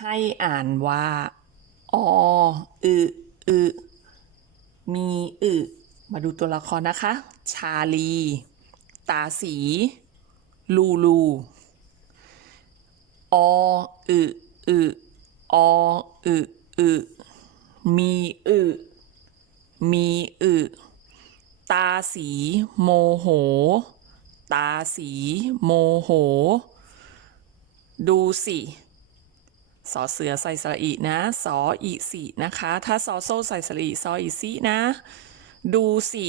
ให้อ่านว่า ออึอึมีอึมาดูตัวละครนะคะ ชาลี ตาสี ลูลู ออึอึออึอึมีอึมีอึตาสีโมโห ตาสีโมโห ดูสิ สอเสือใส่สระอีนะสออีสินะคะ ถ้าสอโซ่ใส่สระอีสออีสินะ ดูสิ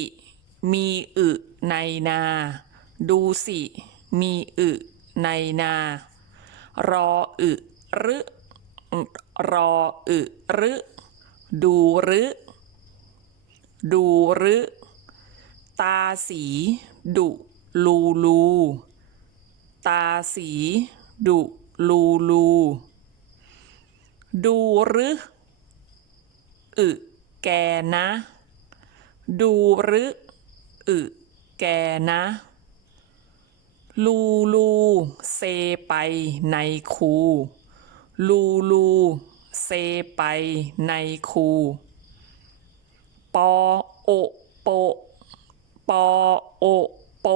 มีอึในนา ดูสิมีอึในนา รออึรึรออึรึดูรึดูรึตาสีดุลูลู ตาสีดุลูลู ดูหรืออึแกนะ ดูหรืออึแกนะ ลูลูเซไปในคู ลูลูเซไปในคู ปอโอโป ปอโอโป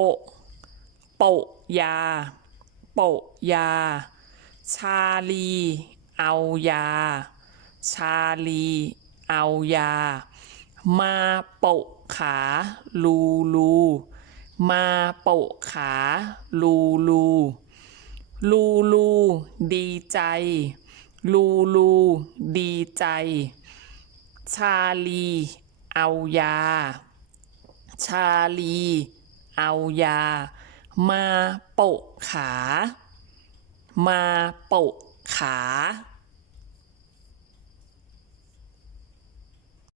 โปยา โปยา ชาลี เอายา ชาลี เอายา มาโปะขาลูลู มาโปะขาลูลูลูลูดีใจ ลูลูดีใจ ชาลี เอายา ชาลี เอายา มาโปะขา มาโปะขา